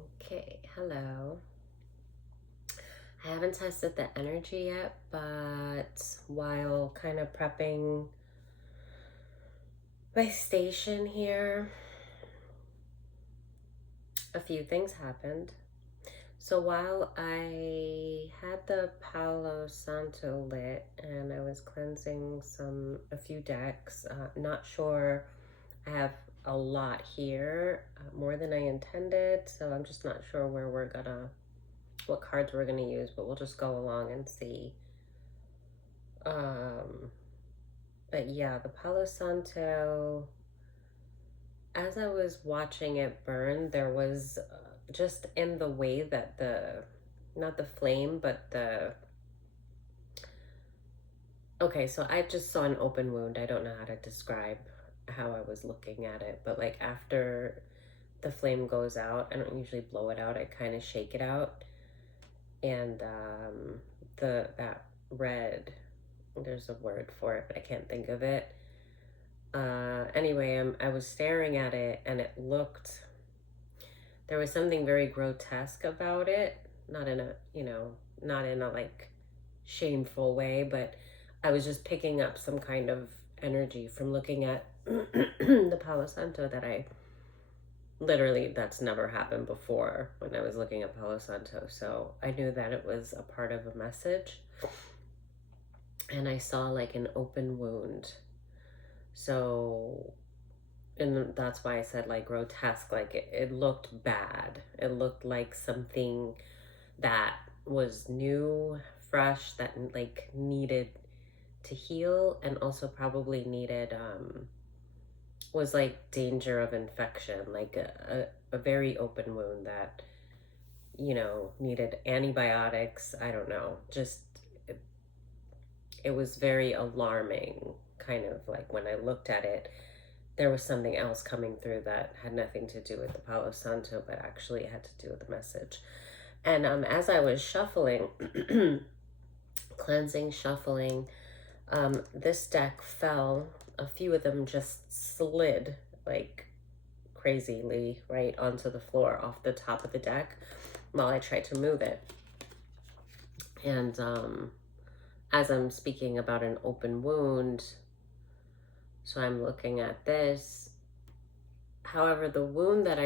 Okay, hello. I haven't tested the energy yet, but while kind of prepping my station here, a few things happened. So while I had the Palo Santo lit and I was cleansing a few decks, not sure, I have a lot here, more than I intended, so I'm just not sure what cards we're gonna use, but we'll just go along and see. Um, but yeah, the Palo Santo, as I was watching it burn, there was just in the way that not the flame, but okay, so I just saw an open wound. I don't know how to describe how I was looking at it, but like after the flame goes out, I don't usually blow it out, I kind of shake it out. And that red, there's a word for it, but I can't think of it. Anyway, I was staring at it and there was something very grotesque about it. Not in not in a like shameful way, but I was just picking up some kind of energy from looking at the Palo Santo that's never happened before when I was looking at Palo Santo. So I knew that it was a part of a message. And I saw like an open wound. So, and that's why I said like grotesque, like it looked bad. It looked like something that was new, fresh, that like needed to heal, and also probably needed was like danger of infection, like a very open wound that needed antibiotics. I don't know, just it was very alarming. Kind of like when I looked at it, there was something else coming through that had nothing to do with the Palo Santo, but actually it had to do with the message. And as I was shuffling, cleansing, shuffling, this deck fell. A few of them just slid like crazily right onto the floor off the top of the deck while I tried to move it. And as I'm speaking about an open wound, so I'm looking at this. However, the wound that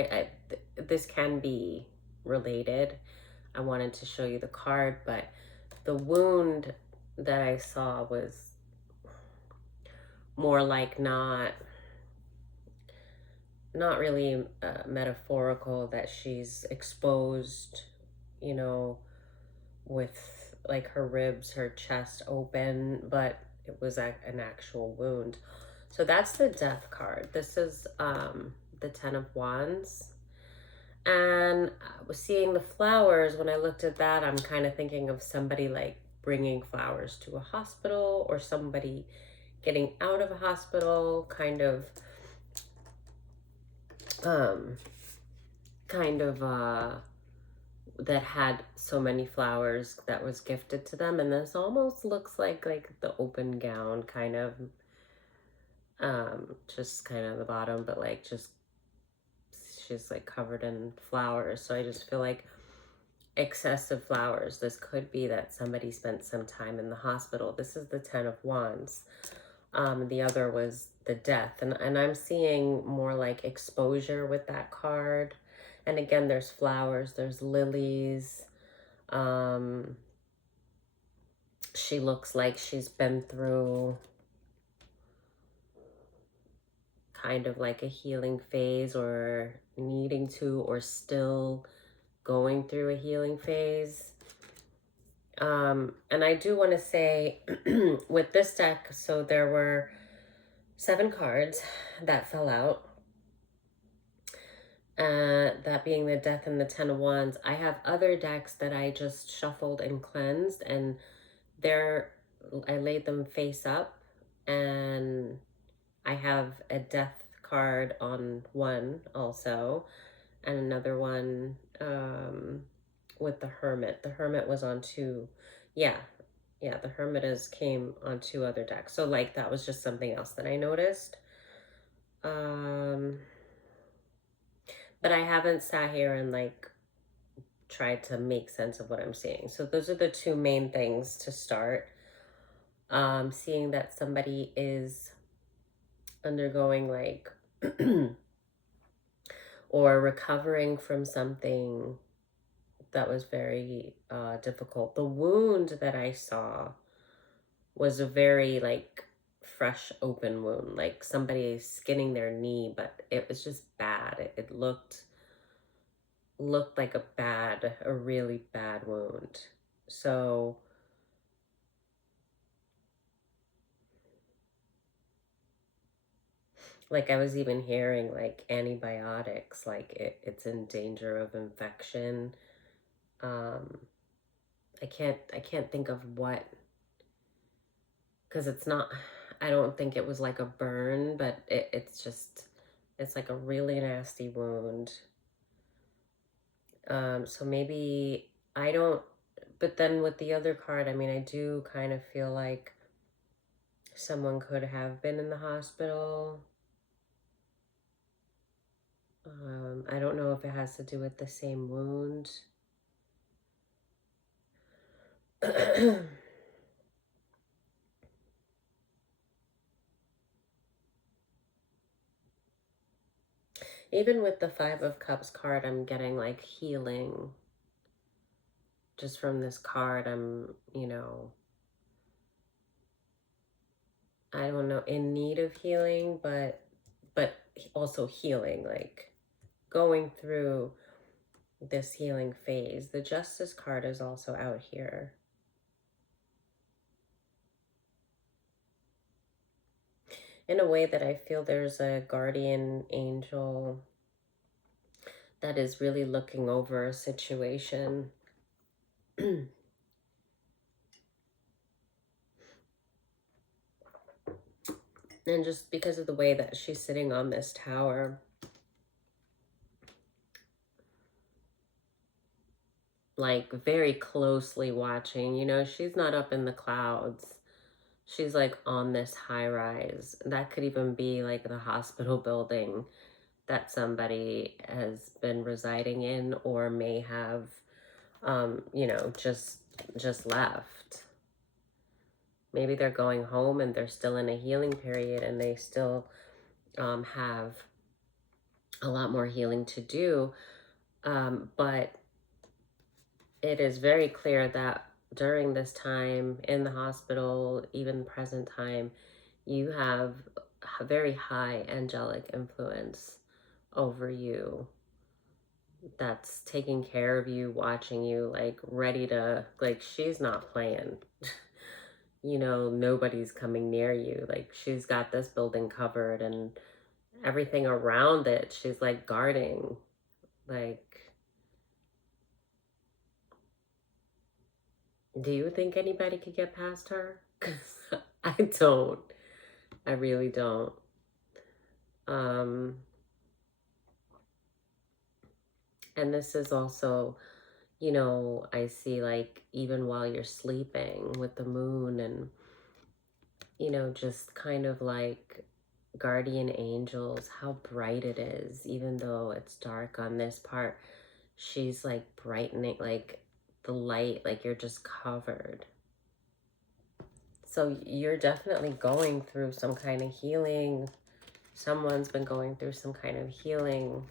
this can be related. I wanted to show you the card, but the wound that I saw was more like not really metaphorical, that she's exposed, you know, with like her ribs, her chest open, but it was an actual wound. So that's the Death card. This is the Ten of Wands. And I was seeing the flowers. When I looked at that, I'm kind of thinking of somebody like bringing flowers to a hospital, or somebody getting out of a hospital, um, kind of that had so many flowers that was gifted to them. And this almost looks like the open gown kind of, just kind of the bottom, but like just she's like covered in flowers. So I just feel like excessive flowers. This could be that somebody spent some time in the hospital. This is the Ten of Wands. The other was the Death, and I'm seeing more like exposure with that card. And again, there's flowers, there's lilies. She looks like she's been through kind of like a healing phase, or needing to, or still going through a healing phase. And I do want to say with this deck, so there were 7 cards that fell out. That being the Death and the Ten of Wands. I have other decks that I just shuffled and cleansed, and I laid them face up, and I have a Death card on one also, and another one with the Hermit. The Hermit was on 2. Yeah, the Hermit came on 2 other decks. So like that was just something else that I noticed. But I haven't sat here and like try to make sense of what I'm seeing. So those are the two main things to start. Seeing that somebody is undergoing like or recovering from something that was very difficult. The wound that I saw was a very like fresh open wound, like somebody skinning their knee, but it was just bad. It looked like a really bad wound. So like I was even hearing like antibiotics, like it's in danger of infection. um I can't think of what, because it's not, I don't think it was like a burn, but it's just, it's like a really nasty wound. So maybe I don't, but then with the other card, I mean, I do kind of feel like someone could have been in the hospital. I don't know if it has to do with the same wound. Even with the Five of Cups card, I'm getting like healing. Just from this card, I'm, I don't know, in need of healing, but also healing, like going through this healing phase. The Justice card is also out here. In a way that I feel there's a guardian angel that is really looking over a situation. And just because of the way that she's sitting on this tower, like very closely watching, she's not up in the clouds. She's like on this high rise. That could even be like the hospital building that somebody has been residing in or may have, just left. Maybe they're going home and they're still in a healing period and they still have a lot more healing to do. But it is very clear that during this time in the hospital, even present time, you have a very high angelic influence over you that's taking care of you, watching you, like ready to, like she's not playing. Nobody's coming near you. Like she's got this building covered and everything around it, she's like guarding. Like, do you think anybody could get past her? 'Cause I don't. I really don't. Um, and this is also, I see like even while you're sleeping with the moon and, just kind of like guardian angels, how bright it is, even though it's dark on this part. She's like brightening, like the light, like you're just covered. So you're definitely going through some kind of healing. Someone's been going through some kind of healing.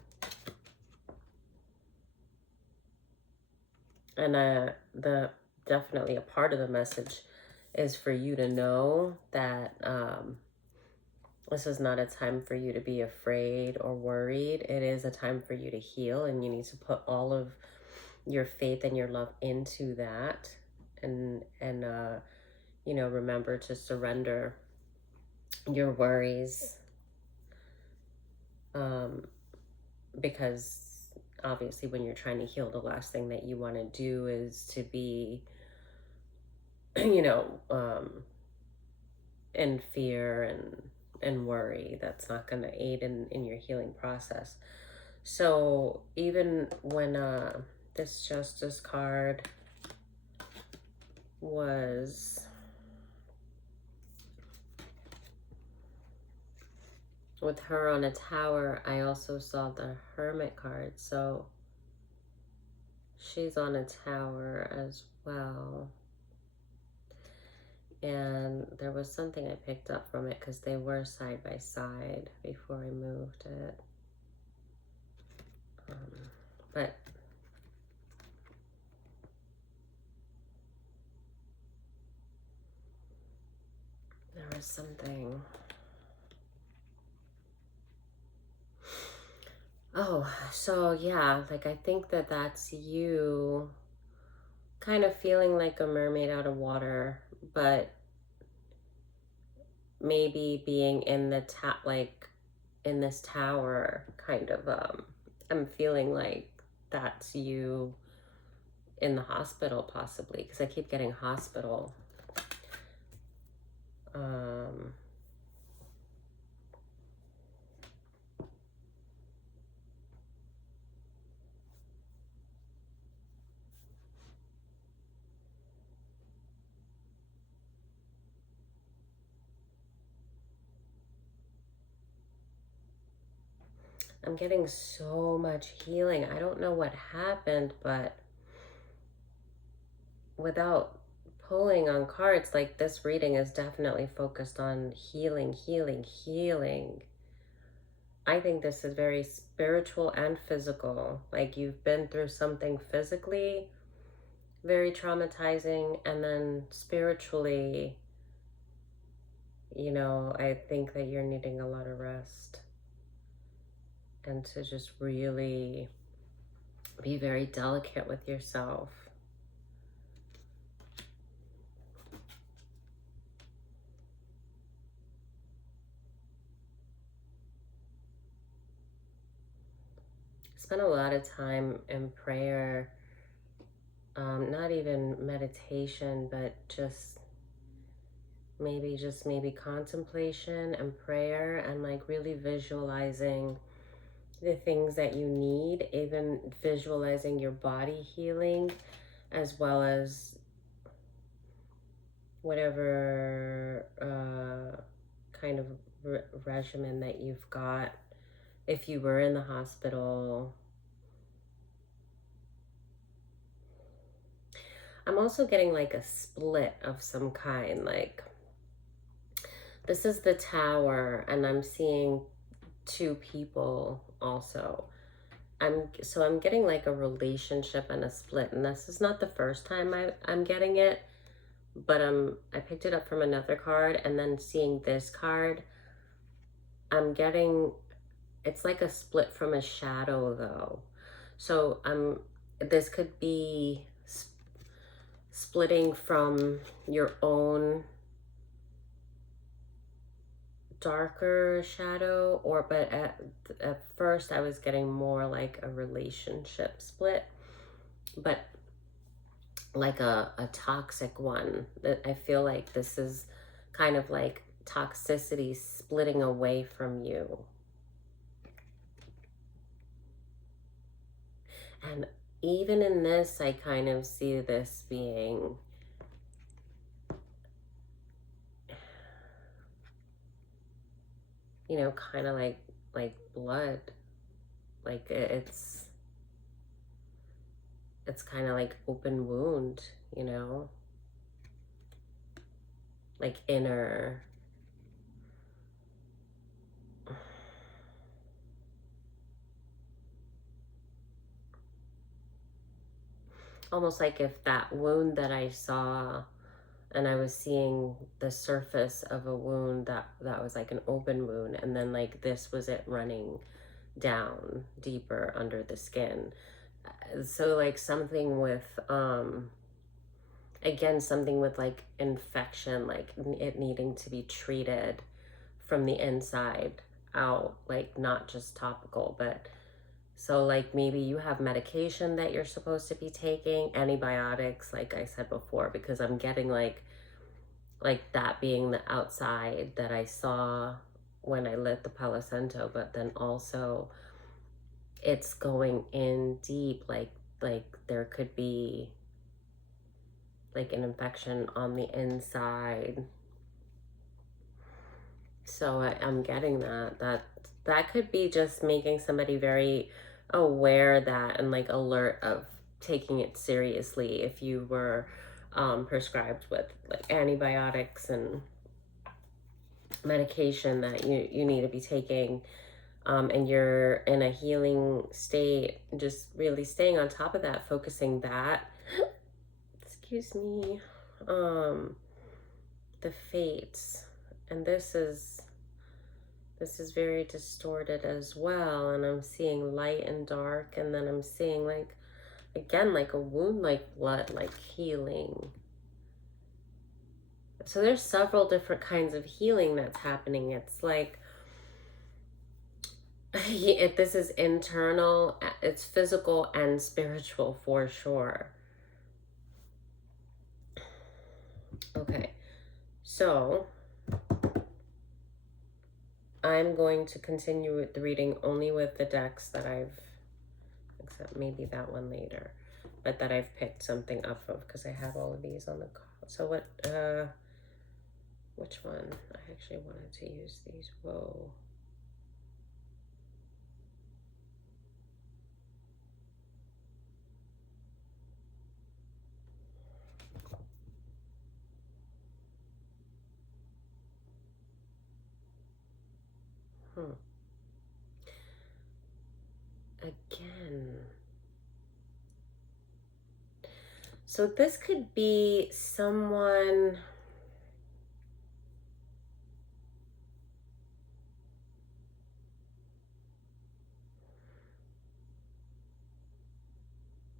And the definitely a part of the message is for you to know that this is not a time for you to be afraid or worried. It is a time for you to heal, and you need to put all of your faith and your love into that, and remember to surrender your worries, because obviously when you're trying to heal, the last thing that you want to do is to be in fear and worry. That's not going to aid in your healing process. So even when this Justice card was with her on a tower, I also saw the Hermit card. So she's on a tower as well. And there was something I picked up from it because they were side by side before I moved it. But there was something. Oh, so yeah, like I think that that's you kind of feeling like a mermaid out of water, but maybe being in the like in this tower kind of I'm feeling like that's you in the hospital possibly because I keep getting hospital. I'm getting so much healing. I don't know what happened, but without pulling on cards, like this reading is definitely focused on healing, healing, healing. I think this is very spiritual and physical. Like you've been through something physically very traumatizing, and then spiritually, I think that you're needing a lot of rest and to just really be very delicate with yourself. Spend a lot of time in prayer, not even meditation, but just maybe contemplation and prayer, and like really visualizing the things that you need, even visualizing your body healing, as well as whatever kind of regimen that you've got if you were in the hospital. I'm also getting like a split of some kind. Like this is the tower, and I'm seeing two people also. I'm getting like a relationship and a split, and this is not the first time I'm getting it, but I picked it up from another card, and then seeing this card, I'm getting, it's like a split from a shadow though. So this could be splitting from your own darker shadow, but at first I was getting more like a relationship split, but like a toxic one. That I feel like this is kind of like toxicity splitting away from you. And even in this, I kind of see this being, kind of like blood. Like it's kind of like open wound, like inner. Almost like if that wound that I saw, and I was seeing the surface of a wound that was like an open wound, and then like this was it running down deeper under the skin. So like something with again, something with like infection, like it needing to be treated from the inside out, like not just topical, but so like maybe you have medication that you're supposed to be taking, antibiotics, like I said before, because I'm getting like that being the outside that I saw when I lit the Palo Santo, but then also it's going in deep, like there could be like an infection on the inside. So I'm getting that could be just making somebody very aware that and like alert of taking it seriously if you were prescribed with like antibiotics and medication that you need to be taking, and you're in a healing state, just really staying on top of that, focusing that, excuse me, the fates. And this is very distorted as well, and I'm seeing light and dark, and then I'm seeing like, again, like a wound, like blood, like healing. So there's several different kinds of healing that's happening. It's like, this is internal, it's physical and spiritual for sure. Okay, so I'm going to continue with the reading only with the decks that except maybe that one later, but that I've picked something up of, because I have all of these on the call. So which one? I actually wanted to use these. Whoa. Again. So this could be someone,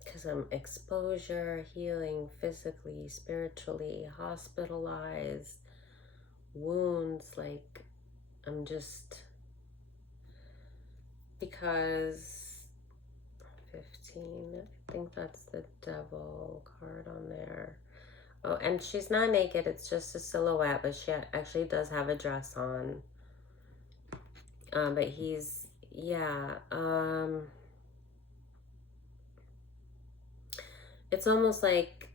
because I'm exposure, healing, physically, spiritually, hospitalized, wounds, like I'm just, because 15, I think that's the devil card on there. Oh, and she's not naked, it's just a silhouette, but she actually does have a dress on. But he's, yeah, it's almost like,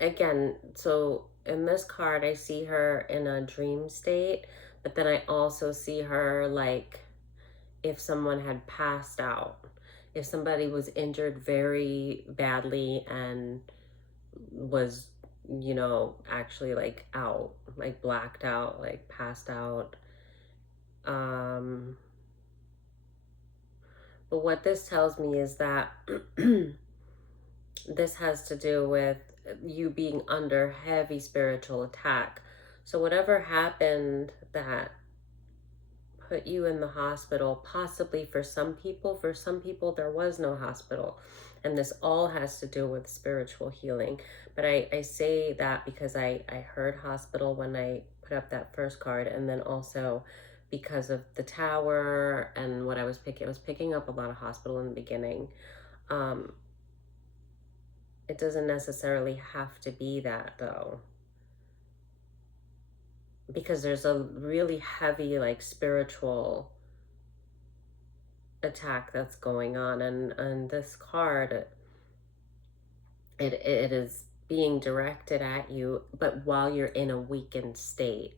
again, so in this card, I see her in a dream state, but then I also see her like if someone had passed out, if somebody was injured very badly and was, you know, actually like out, like blacked out, like passed out. But what this tells me is that this has to do with you being under heavy spiritual attack. So whatever happened that put you in the hospital, possibly for some people there was no hospital, and this all has to do with spiritual healing. But I say that because I heard hospital when I put up that first card, and then also because of the tower and what I was picking up a lot of hospital in the beginning. It doesn't necessarily have to be that though, because there's a really heavy like spiritual attack that's going on, and this card, it is being directed at you, but while you're in a weakened state.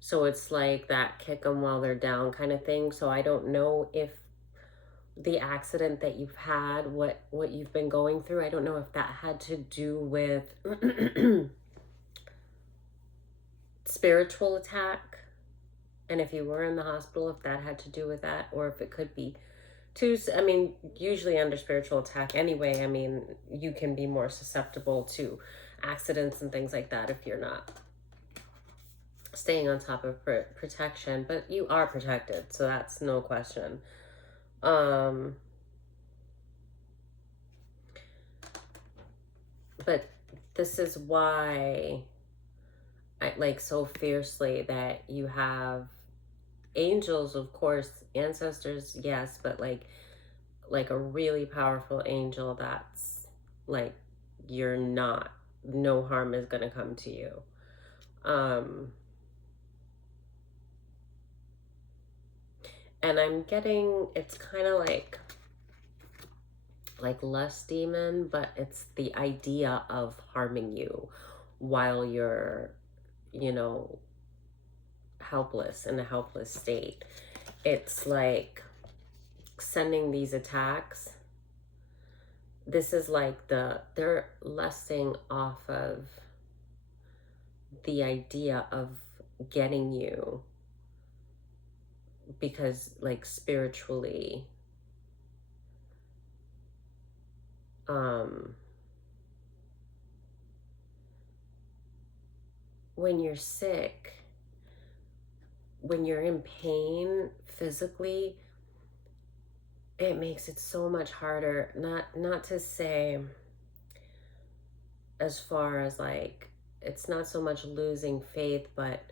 So it's like that kick them while they're down kind of thing. So I don't know if the accident that you've had, what you've been going through, I don't know if that had to do with spiritual attack, and if you were in the hospital, if that had to do with that, or if it could be too, I mean, usually under spiritual attack anyway, I mean, you can be more susceptible to accidents and things like that if you're not staying on top of protection, but you are protected, so that's no question. But this is why I like so fiercely that you have angels, of course, ancestors, yes, but like a really powerful angel that's like, you're not, no harm is gonna come to you. And I'm getting, it's kind of like less demon, but it's the idea of harming you while you're, you know, helpless, in a helpless state. It's like sending these attacks this is like they're lusting off of the idea of getting you, because like spiritually, um when you're sick, when you're in pain physically, it makes it so much harder. Not to say as far as like, it's not so much losing faith, but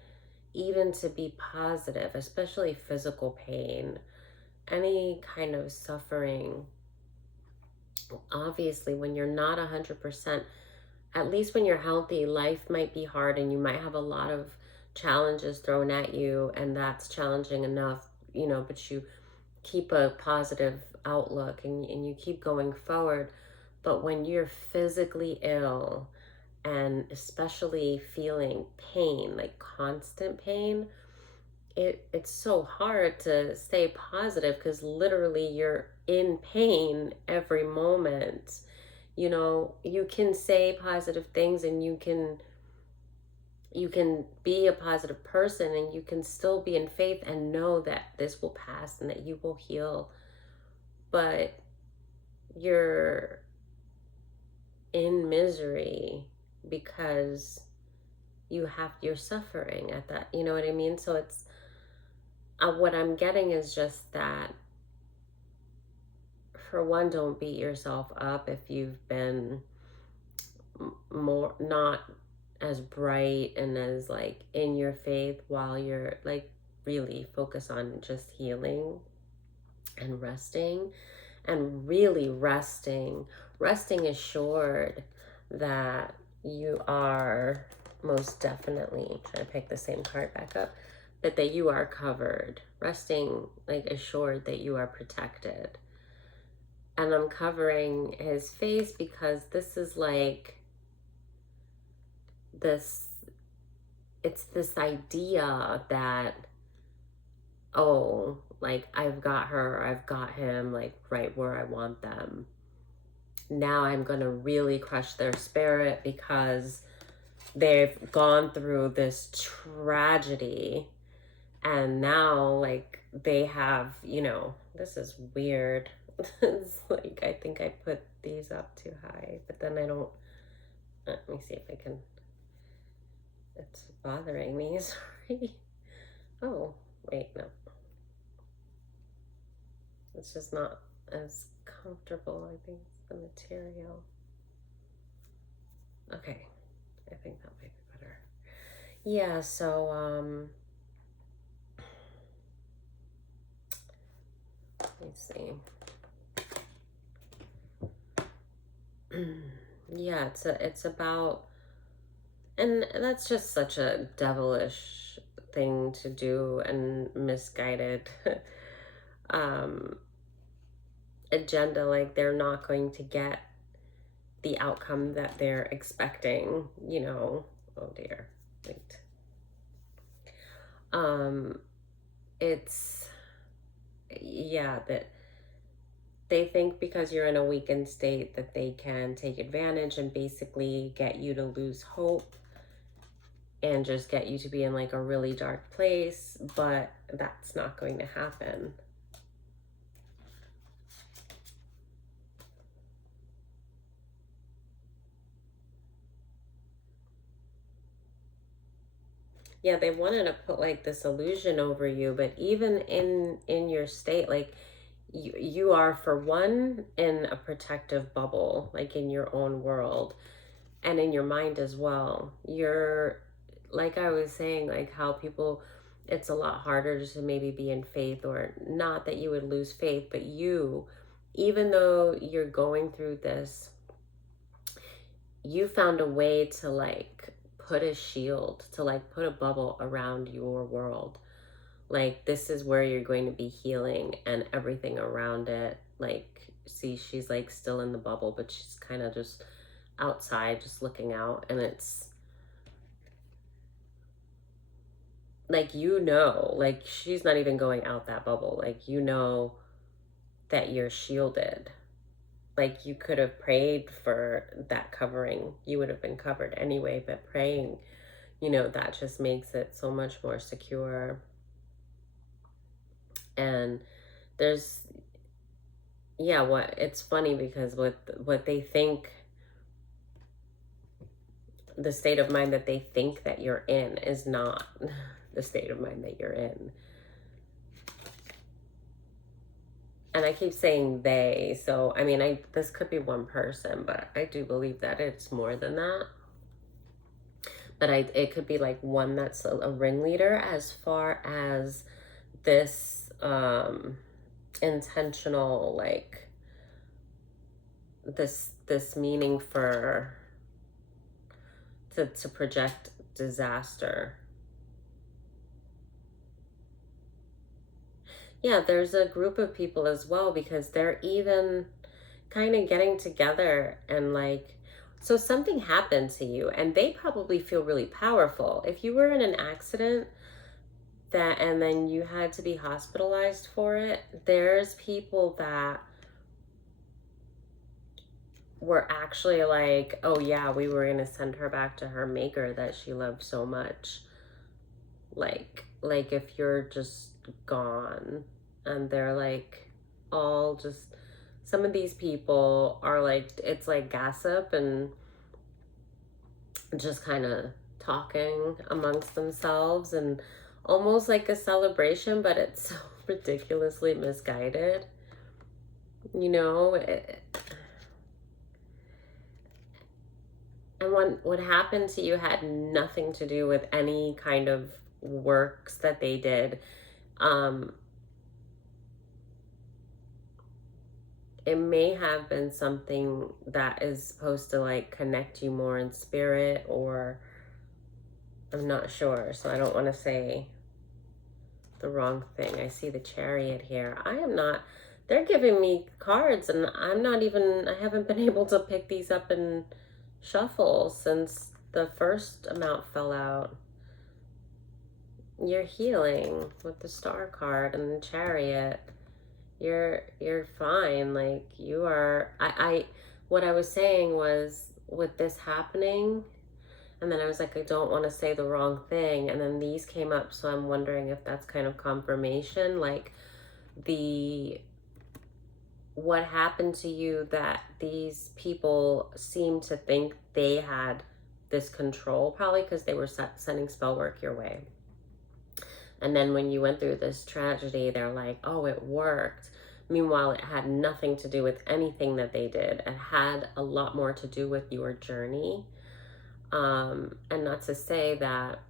even to be positive, especially physical pain, any kind of suffering. Obviously, when you're not 100%, at least when you're healthy, life might be hard and you might have a lot of challenges thrown at you, and that's challenging enough, but you keep a positive outlook, and you keep going forward. But when you're physically ill, and especially feeling pain, like constant pain, it's so hard to stay positive, because literally you're in pain every moment. You can say positive things, and you can be a positive person, and you can still be in faith and know that this will pass and that you will heal. But you're in misery because you're suffering at that, you know what I mean? So it's what I'm getting is just that, for one, don't beat yourself up if you've been more not as bright and as like in your faith, while you're like really focus on just healing and resting, and really resting assured that you are most definitely, trying to pick the same card back up, but that you are covered, resting like assured that you are protected. And I'm covering his face because this is like this, it's this idea that, oh, like I've got her, I've got him, like right where I want them. Now I'm going to really crush their spirit because they've gone through this tragedy, and now like they have, this is weird. It's like, I think I put these up too high, but then I don't, let me see if I can, it's bothering me. Sorry. Oh, wait, no. It's just not as comfortable. I think it's the material. Okay, I think that might be better. Yeah, so let me see. Yeah, it's about, and that's just such a devilish thing to do, and misguided agenda. Like, they're not going to get the outcome that they're expecting. Oh dear, wait. It's, yeah, that they think because you're in a weakened state that they can take advantage and basically get you to lose hope and just get you to be in like a really dark place, but that's not going to happen. Yeah, they wanted to put like this illusion over you, but even in your state, like you are, for one, in a protective bubble, like in your own world and in your mind as well. You're, like I was saying, like how people, it's a lot harder to maybe be in faith, or not that you would lose faith, but you, even though you're going through this, you found a way to like put a shield, to like put a bubble around your world. Like, this is where you're going to be healing, and everything around it, like, see, she's like still in the bubble, but she's kind of just outside, just looking out, and it's like, like she's not even going out that bubble, like that you're shielded. like you could have prayed for that covering. You would have been covered anyway, but praying, that just makes it so much more secure. And there's, yeah, it's funny because what they think, the state of mind that they think that you're in is not the state of mind that you're in. And I keep saying they, so I mean, this could be one person, but I do believe that it's more than that. But it could be like one that's a ringleader as far as this intentional, like this meaning for to project disaster. Yeah, there's a group of people as well, because they're even kind of getting together and like, so something happened to you and they probably feel really powerful. If you were in an accident and then you had to be hospitalized for it, there's people that were actually like, oh yeah, we were going to send her back to her maker that she loved so much. Like if you're just gone, and they're like all just, some of these people are like, it's like gossip and just kind of talking amongst themselves and almost like a celebration, but it's so ridiculously misguided, and what happened to you had nothing to do with any kind of works that they did. It may have been something that is supposed to like connect you more in spirit, or I'm not sure, so I don't want to say the wrong thing. I see the Chariot here. I am not, they're giving me cards and I haven't been able to pick these up and shuffle since the first amount fell out. You're healing with the Star card and the Chariot. You're fine. Like you are, what I was saying was, with this happening, and then I was like, I don't want to say the wrong thing, and then these came up, so I'm wondering if that's kind of confirmation, like what happened to you, that these people seem to think they had this control, probably because they were sending spell work your way. And then when you went through this tragedy, they're like, oh, it worked. Meanwhile, it had nothing to do with anything that they did. It had a lot more to do with your journey. And not to say that,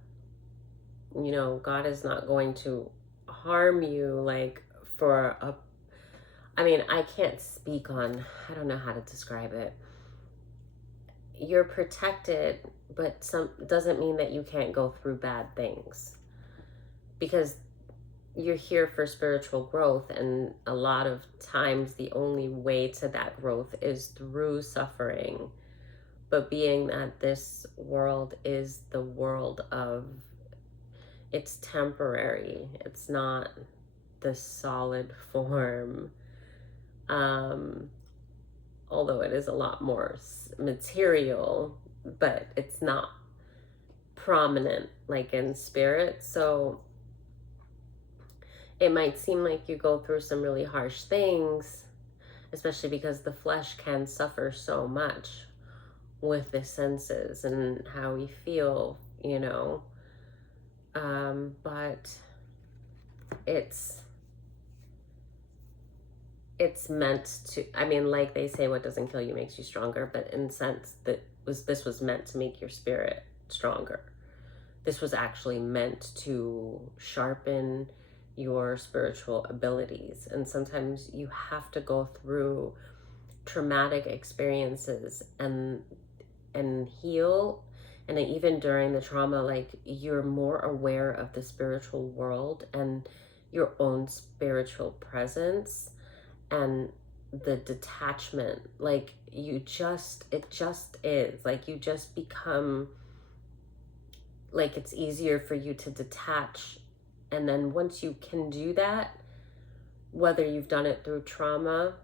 God is not going to harm you, like I can't speak on, I don't know how to describe it. You're protected, but doesn't mean that you can't go through bad things, because you're here for spiritual growth, and a lot of times the only way to that growth is through suffering. But being that this world is the world of, it's temporary, it's not the solid form, although it is a lot more material, but it's not prominent like in spirit. So it might seem like you go through some really harsh things, especially because the flesh can suffer so much with the senses and how we feel, but it's meant to, like they say, what doesn't kill you makes you stronger, but in sense that this was meant to make your spirit stronger. This was actually meant to sharpen your spiritual abilities. And sometimes you have to go through traumatic experiences and heal. And even during the trauma, like, you're more aware of the spiritual world and your own spiritual presence and the detachment. Like, it just is like, you just become like, it's easier for you to detach. And then once you can do that, whether you've done it through trauma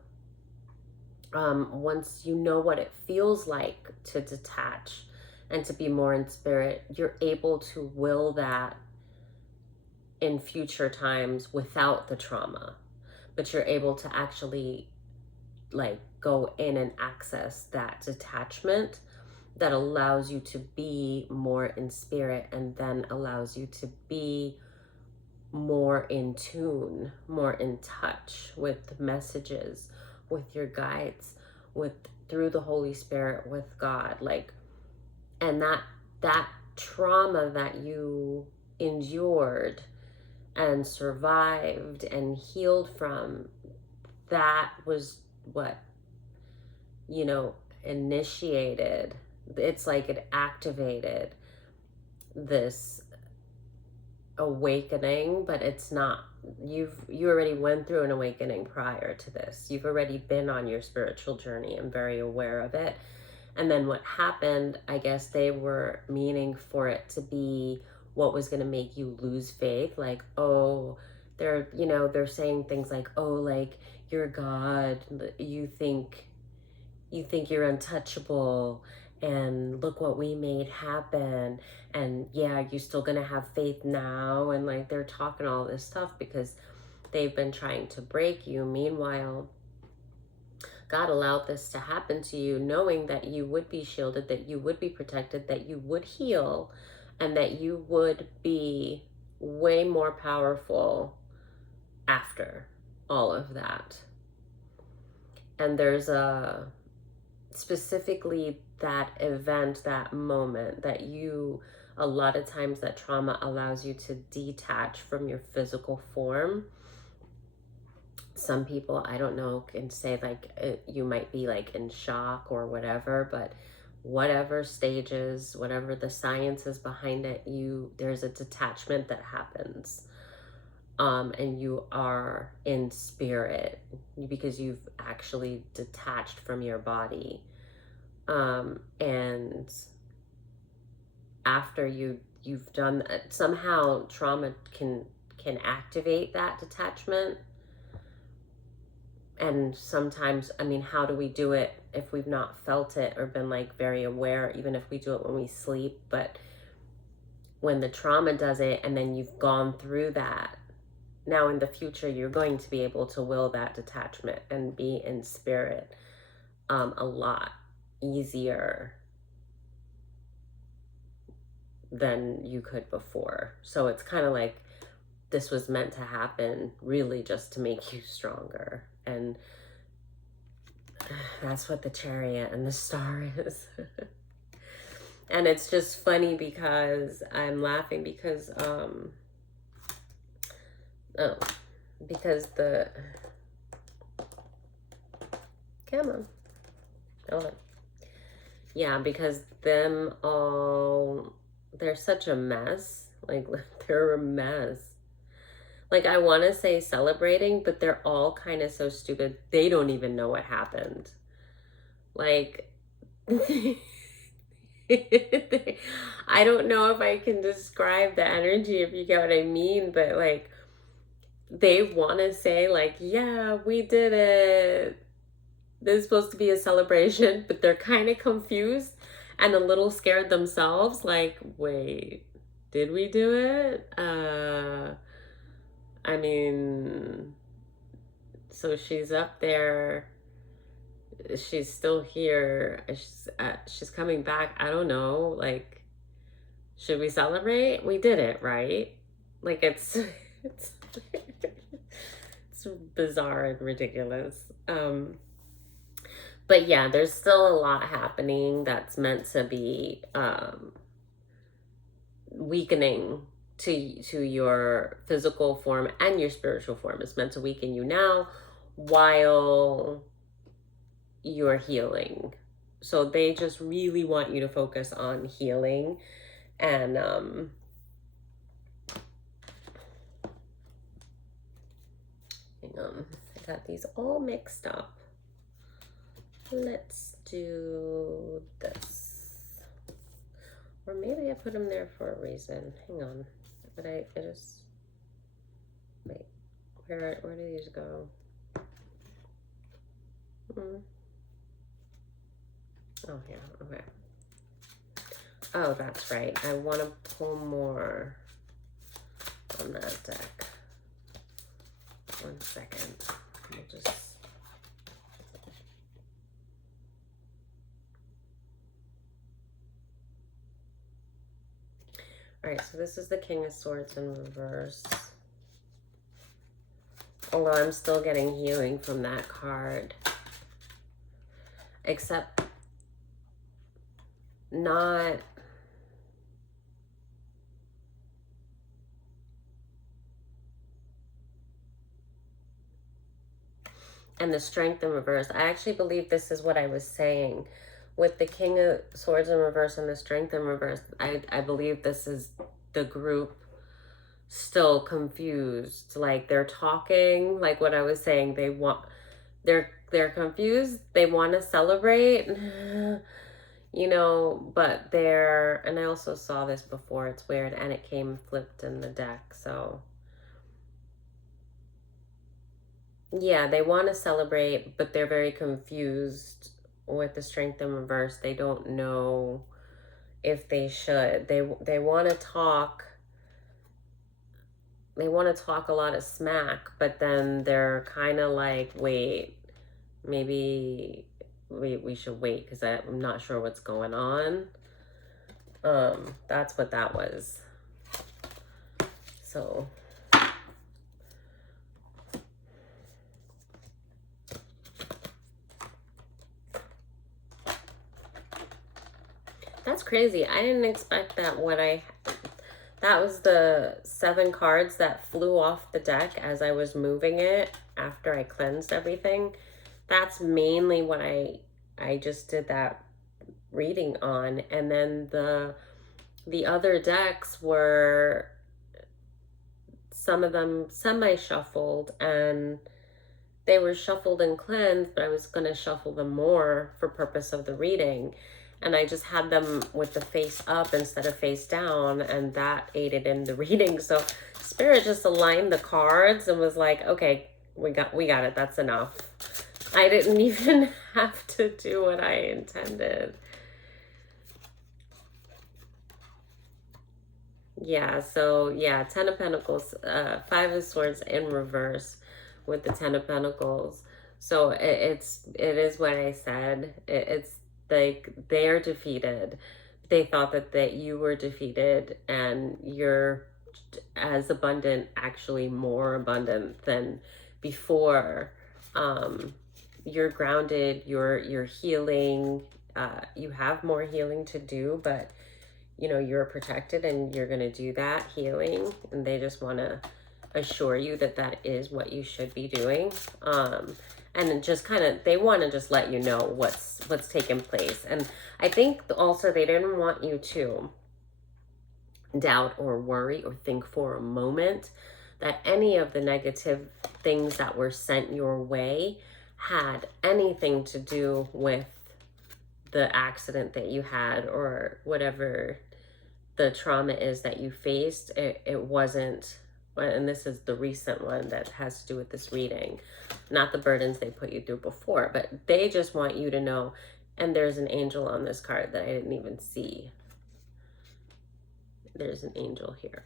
once you know what it feels like to detach and to be more in spirit, you're able to will that in future times without the trauma. But you're able to actually like go in and access that detachment that allows you to be more in spirit, and then allows you to be more in tune, more in touch with messages, with your guides, with through the Holy Spirit, with God. Like, and that trauma that you endured and survived and healed from, that was what, you know, initiated. It's like it activated this awakening, but it's not. You already went through an awakening prior to this. You've already been on your spiritual journey and very aware of it. And then what happened, I guess they were meaning for it to be what was going to make you lose faith. Like, oh, they're, you know, they're saying things like, oh, like, you're God, you think you're untouchable, and look what we made happen, and yeah, you're still gonna have faith now. And like, they're talking all this stuff because they've been trying to break you. Meanwhile, God allowed this to happen to you, knowing that you would be shielded, that you would be protected, that you would heal, and that you would be way more powerful after all of that. And there's a specifically that event, that moment that you, a lot of times that trauma allows you to detach from your physical form. Some people, I don't know, can say like you might be like in shock or whatever, but whatever stages, whatever the science is behind it, there's a detachment that happens. And you are in spirit because you've actually detached from your body. And after you've done that, somehow trauma can activate that detachment. And sometimes, I mean, how do we do it if we've not felt it or been like very aware, even if we do it when we sleep? But when the trauma does it and then you've gone through that, now in the future, you're going to be able to will that detachment and be in spirit a lot easier than you could before. So it's kind of like this was meant to happen really just to make you stronger. And that's what the Chariot and the Star is. And it's just funny because I'm laughing because because the, come on, hold on. Yeah, because them all, they're such a mess. Like, they're a mess. Like, I want to say celebrating, but they're all kind of so stupid. They don't even know what happened. Like, I don't know if I can describe the energy, if you get what I mean, but like, they want to say like, yeah, we did it. This is supposed to be a celebration, but they're kind of confused and a little scared themselves. Like, wait, did we do it? I mean, so she's up there. She's still here. She's coming back. I don't know. Like, should we celebrate? We did it, right? Like, it's it's bizarre and ridiculous. But yeah, there's still a lot happening that's meant to be weakening to your physical form and your spiritual form. It's meant to weaken you now while you're healing. So they just really want you to focus on healing. And hang on, I got these all mixed up. Let's do this. Or maybe I put them there for a reason. Hang on. But I just, wait, where do these go? Oh, yeah, okay. Oh, that's right. I want to pull more on that deck. 1 second. We'll just... Alright, so this is the King of Swords in reverse. Although I'm still getting healing from that card. Except not... And the Strength in reverse. I actually believe this is what I was saying. With the King of Swords in reverse and the Strength in reverse, I believe this is the group still confused. Like they're talking, like what I was saying, they're confused. They want to celebrate, you know, but they're, and I also saw this before, it's weird, and it came flipped in the deck, so yeah, they want to celebrate, but they're very confused with the Strength in reverse. They don't know if they should. They want to talk. They want to talk a lot of smack, but then they're kind of like, wait, maybe we should wait because I'm not sure what's going on. That's what that was. So that's crazy. I didn't expect that. That was the 7 cards that flew off the deck as I was moving it after I cleansed everything. That's mainly what I just did that reading on. And then the other decks were, some of them semi-shuffled, and they were shuffled and cleansed, but I was going to shuffle them more for purpose of the reading. And I just had them with the face up instead of face down, and that aided in the reading. So Spirit just aligned the cards and was like, okay, we got it. That's enough. I didn't even have to do what I intended. Yeah, so yeah, 10 of Pentacles, 5 of Swords in reverse with the 10 of Pentacles. So it is what I said. It's like they're defeated. They thought that you were defeated, and you're as abundant, actually more abundant than before. You're grounded, you're healing, you have more healing to do, but you know, you're protected and you're going to do that healing, and they just want to assure you that that is what you should be doing. And just kind of, they want to just let you know what's taking place. And I think also they didn't want you to doubt or worry or think for a moment that any of the negative things that were sent your way had anything to do with the accident that you had or whatever the trauma is that you faced. It wasn't, and this is the recent one that has to do with this reading, not the burdens they put you through before, but they just want you to know. And there's an angel on this card that I didn't even see. There's an angel here,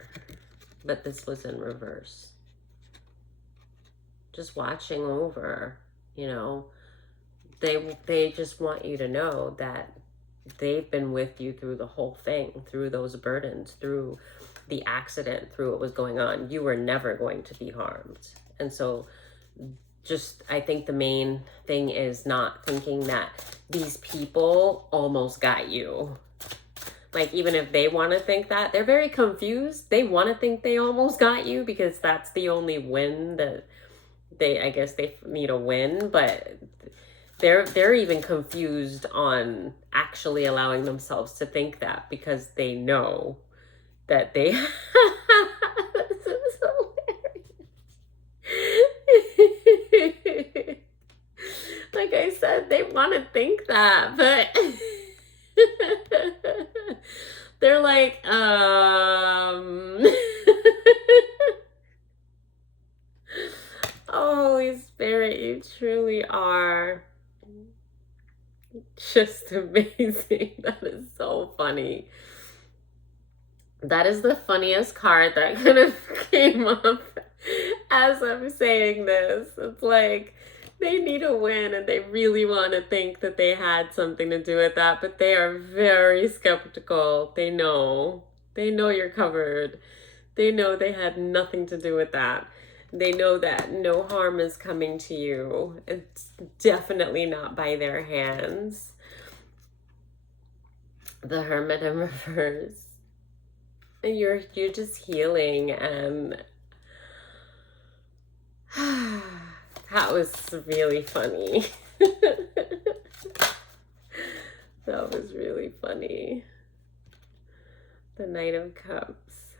but this was in reverse. Just watching over, you know, they just want you to know that they've been with you through the whole thing, through those burdens, through the accident, through what was going on. You were never going to be harmed. And so just, I think the main thing is not thinking that these people almost got you. Like, even if they want to think that, they're very confused. They want to think they almost got you because that's the only win that I guess they need a win, but they're even confused on actually allowing themselves to think that, because they know that they this is hilarious. Like I said, they want to think that, but they're like, Holy Spirit, you truly are Just amazing. That is so funny. That is the funniest card that kind of came up as I'm saying this. It's like they need a win and they really want to think that they had something to do with that, but they are very skeptical. They know. They know you're covered. They know they had nothing to do with that. They know that no harm is coming to you. It's definitely not by their hands. The Hermit in reverse. You're just healing, and that was really funny. That was really funny. The Knight of Cups.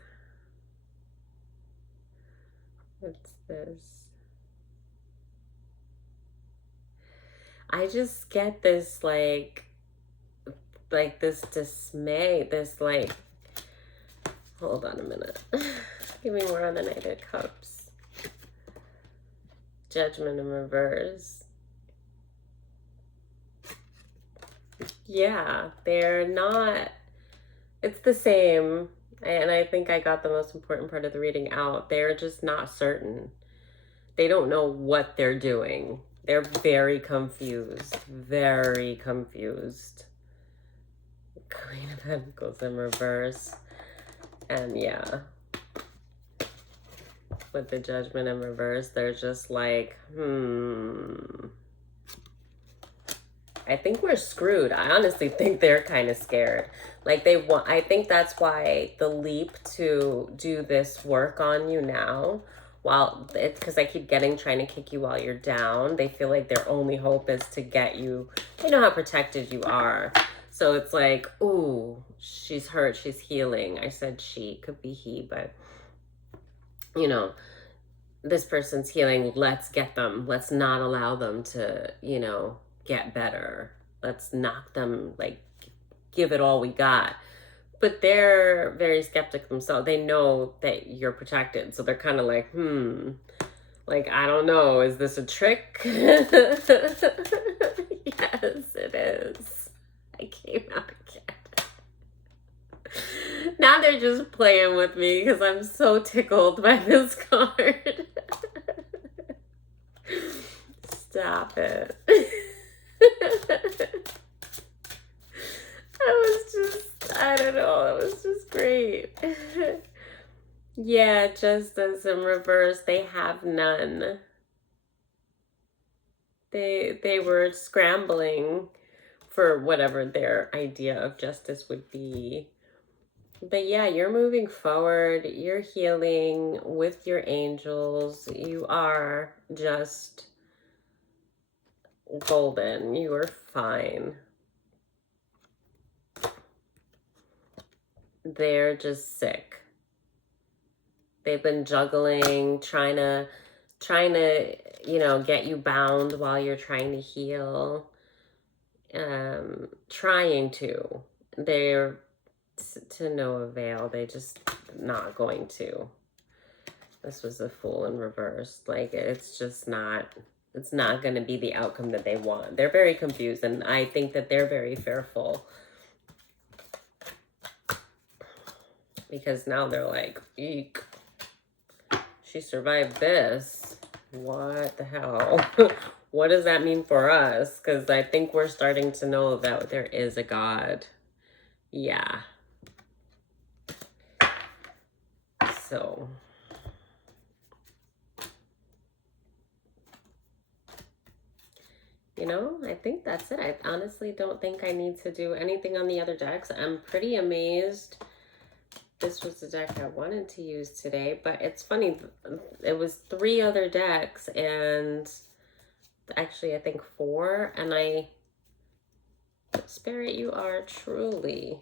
What's this? I just get this like this dismay, this like, hold on a minute. Give me more on the Knight of Cups. Judgment in reverse. Yeah, they're not, it's the same. And I think I got the most important part of the reading out. They're just not certain. They don't know what they're doing. They're very confused. Very confused. Queen of Pentacles in reverse. And yeah, with the Judgment in reverse, they're just like, I think we're screwed. I honestly think they're kind of scared. Like they want, I think that's why the leap to do this work on you now, while it's because I keep trying to kick you while you're down. They feel like their only hope is to get you. They know how protected you are. So it's like, ooh, she's hurt, she's healing. I said she, could be he, but you know, this person's healing. Let's get them. Let's not allow them to, you know, get better. Let's knock them, like, give it all we got. But they're very skeptical themselves. They know that you're protected. So they're kind of like, like, I don't know. Is this a trick? Yes, it is. I came out again. Now they're just playing with me because I'm so tickled by this card. Stop it. That was just, I don't know, that was just great. Yeah, Justice in reverse, they have none. They were scrambling for whatever their idea of justice would be. But yeah, you're moving forward. You're healing with your angels. You are just golden. You are fine. They're just sick. They've been juggling, trying to, you know, get you bound while you're trying to heal. Trying to. They're to no avail. They just not going to. This was a Fool in reverse. Like, it's just not, it's not going to be the outcome that they want. They're very confused, and I think that they're very fearful. Because now they're like, eek, she survived this. What the hell? What does that mean for us? Because I think we're starting to know that there is a God. Yeah. So, you know, I think that's it. I honestly don't think I need to do anything on the other decks. I'm pretty amazed. This was the deck I wanted to use today, but it's funny. It was 3 other decks, and actually I think 4, and Spirit, you are truly.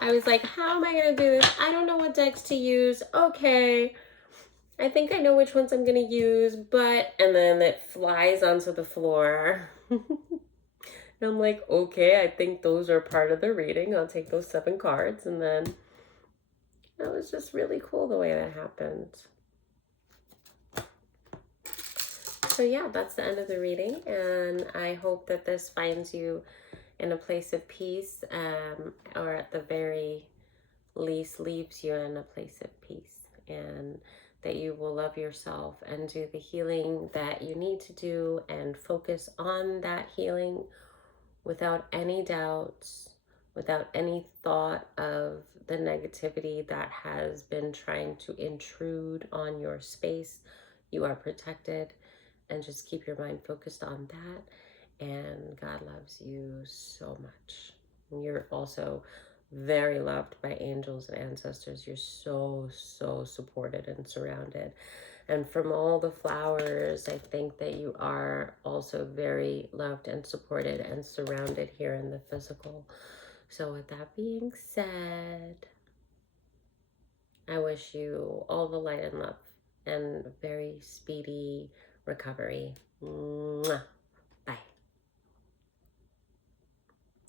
I was like, how am I going to do this? I don't know what decks to use. Okay. I think I know which ones I'm going to use, but, and then it flies onto the floor. And I'm like, okay, I think those are part of the reading. I'll take those 7 cards, and then that was just really cool the way that happened. So yeah, that's the end of the reading, and I hope that this finds you in a place of peace, or at the very least leaves you in a place of peace, and that you will love yourself and do the healing that you need to do and focus on that healing without any doubts, without any thought of the negativity that has been trying to intrude on your space. You are protected, and just keep your mind focused on that. And God loves you so much. You're also very loved by angels and ancestors. You're so, so supported and surrounded. And from all the flowers, I think that you are also very loved and supported and surrounded here in the physical. So with that being said, I wish you all the light and love and very speedy recovery. Mwah.